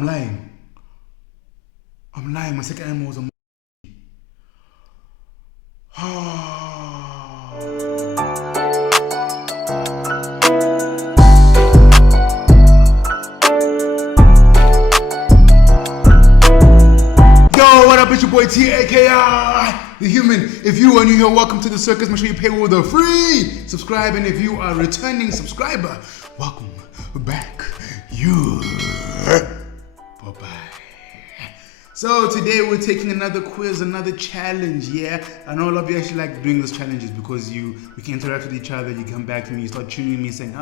I'm lying. My second animal was a monkey. Yo, what up? It's your boy TakiTheHuman. If you are new here, welcome to the circus. Make sure you pay with a free subscribe. And if you are a returning subscriber, welcome back. Bye-bye. So today we're taking another quiz, another challenge. Yeah, I know a lot of you actually like doing these challenges because we can interact with each other. You come back to me, you start tuning me, saying,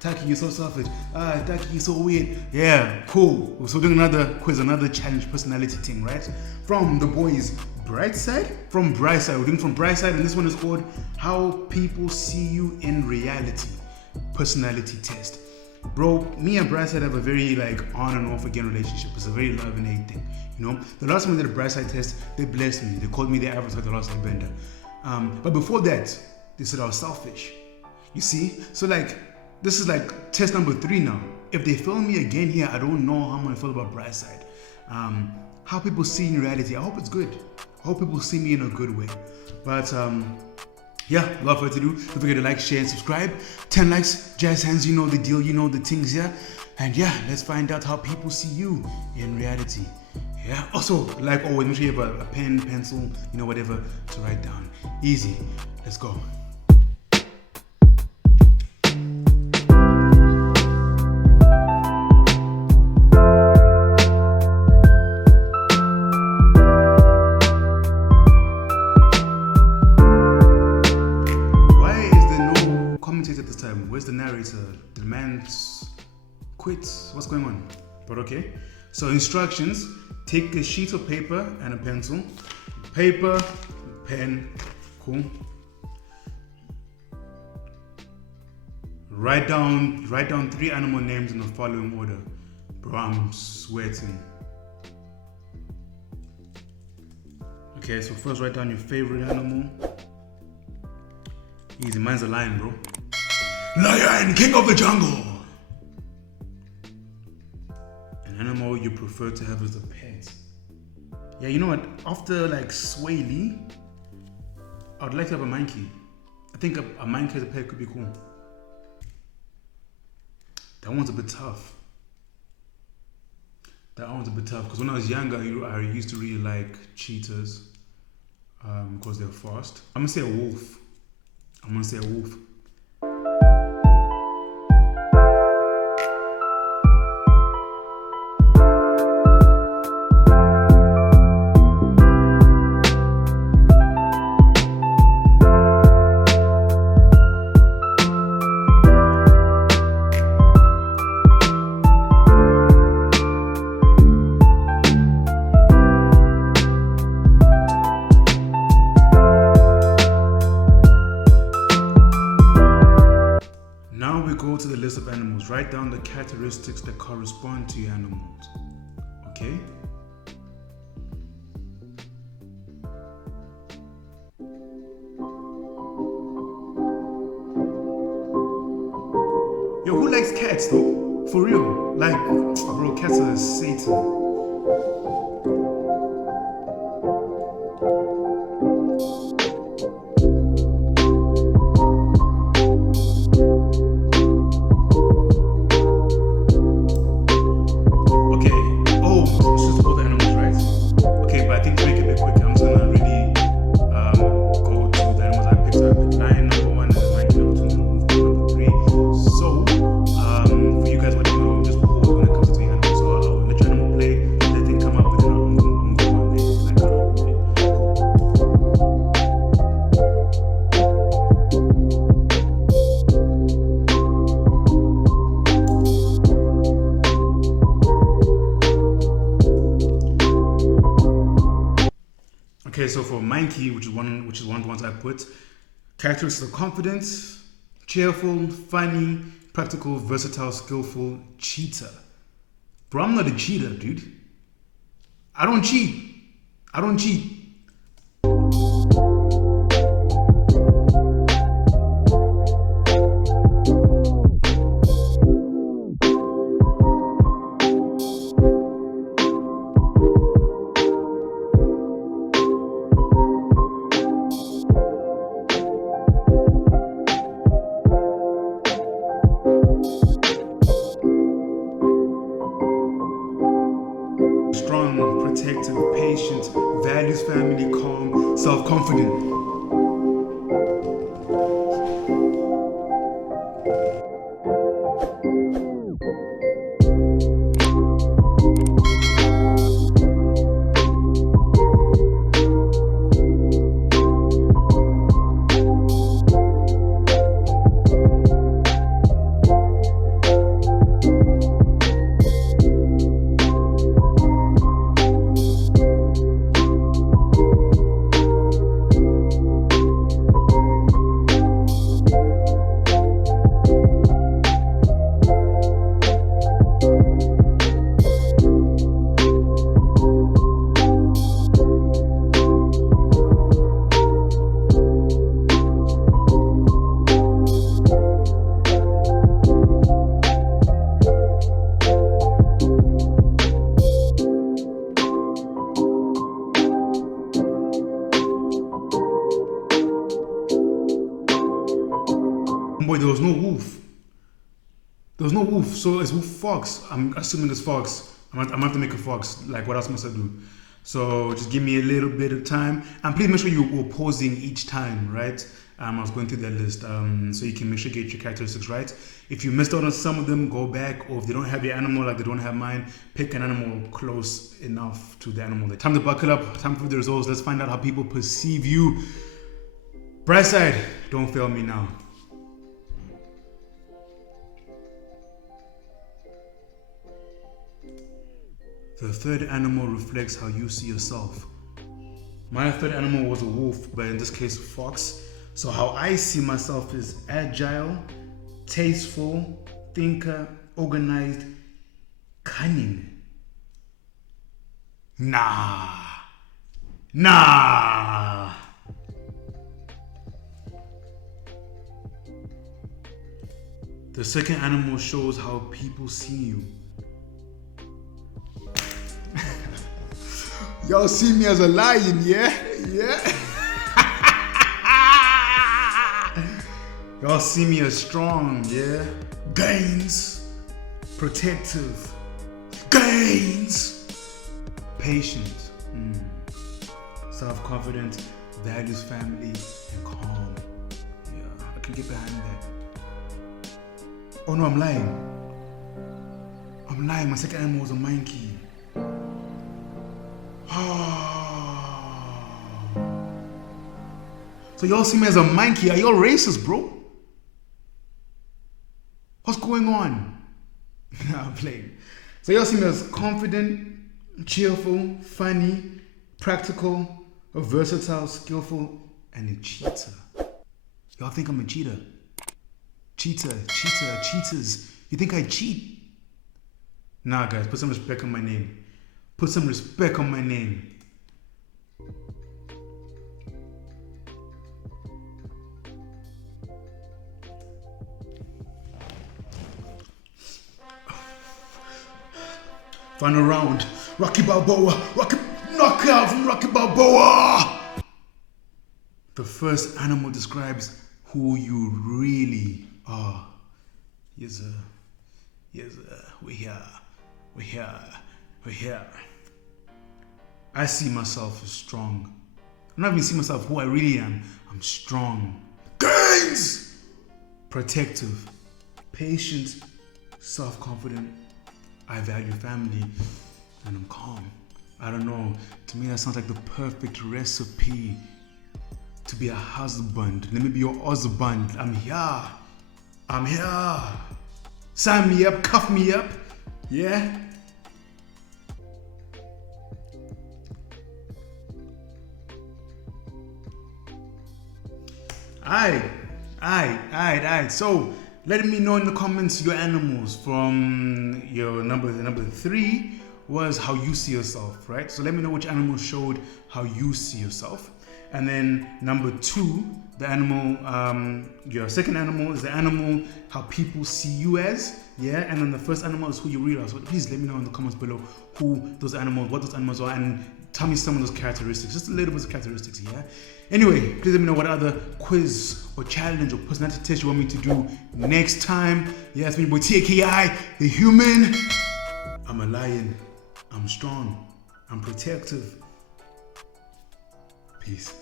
Taki, you're so selfish. Taki, you're so weird. Yeah, cool. So we're doing another quiz, another challenge, personality thing, right? From the boys' Bright Side. We're doing from Bright Side, and this one is called How People See You in Reality. Personality test. Bro, me and Bright Side have a very on and off again relationship. It's a very love and hate thing. You know, the last time we did a Bright Side test, they blessed me. They called me the avatar, the last bender. But before that, they said I was selfish. You see? So this is test number 3 now. If they fail me again here, I don't know how I'm gonna feel about Bright Side. How people see in reality, I hope it's good. I hope people see me in a good way. But yeah, love for it to do. Don't forget to like, share, and subscribe. 10 likes, jazz hands, you know the deal, you know the things, yeah? And yeah, let's find out how people see you in reality. Yeah, also, like always, make sure you have a pen, pencil, you know, whatever to write down. Easy. Let's go. Where's the narrator? The man's quit. What's going on? But okay. So instructions: take a sheet of paper and a pencil. Paper, pen, cool. Write down 3 animal names in the following order. Bro, I'm sweating. Okay, so first write down your favorite animal. Easy, mine's a lion, bro. Lion, king of the jungle. An animal you prefer to have as a pet. Yeah, you know what? After Sway Lee, I would like to have a monkey. I think a monkey as a pet could be cool. That one's a bit tough. Because when I was younger, I used to really like cheetahs because they're fast. I'm gonna say a wolf. Go to the list of animals. Write down the characteristics that correspond to your animals. Okay? Yo, who likes cats though? For real? Bro, cats are Satan. Okay, so for monkey, which is one of the ones I put, characteristics of confidence, cheerful, funny, practical, versatile, skillful, cheater. Bro, I'm not a cheater, dude. I don't cheat. protective, patient, values family, calm, self-confident. Boy, there was no wolf. There was no wolf, so it's wolf fox. I'm assuming it's fox. I'm gonna have to make a fox. Like, what else must I do? So just give me a little bit of time, and please make sure you were pausing each time, right? I was going through that list, so you can make sure you get your characteristics right. If you missed out on some of them, go back, or if they don't have your animal like they don't have mine, pick an animal close enough to the animal. Time to buckle up, time for the results. Let's find out how people perceive you. Bright side, don't fail me now. The third animal reflects how you see yourself. My third animal was a wolf, but in this case, a fox. So how I see myself is agile, tasteful, thinker, organized, cunning. Nah. The second animal shows how people see you. Y'all see me as a lion, yeah? Y'all see me as strong, yeah? Gains. Protective. Gains. Patient. Self-confident. Values family. And calm. Yeah, I can get behind that. Oh no, I'm lying. My second animal was a monkey. So y'all see me as a monkey. Are y'all racist, bro? What's going on? Nah, I'm playing. So y'all see me as confident, cheerful, funny, practical, versatile, skillful, and a cheater. Y'all think I'm a cheater? Cheaters. You think I cheat? Nah, guys, put some respect on my name. Put some respect on my name. Final round. Rocky Balboa. Knockout from Rocky Balboa. The first animal describes who you really are. Yes, sir. We're here. I see myself as strong. I'm not even seeing myself who I really am. I'm strong. Gains! Protective. Patient. Self-confident. I value family. And I'm calm. I don't know. To me, that sounds like the perfect recipe to be a husband. Let me be your husband. I'm here. Sign me up. Cuff me up. Yeah? Alright. So let me know in the comments your animals. From your number 3 was how you see yourself, right? So let me know which animal showed how you see yourself. And then number 2, the animal, your second animal is the animal how people see you as, yeah. And then the first animal is who you realize. So please let me know in the comments below what those animals are, and tell me some of those characteristics, just a little bit of characteristics, yeah. Anyway, please let me know what other quiz or challenge or personality test you want me to do next time. Yeah, it's me, boy TakiTheHuman. I'm a lion. I'm strong. I'm protective. Peace.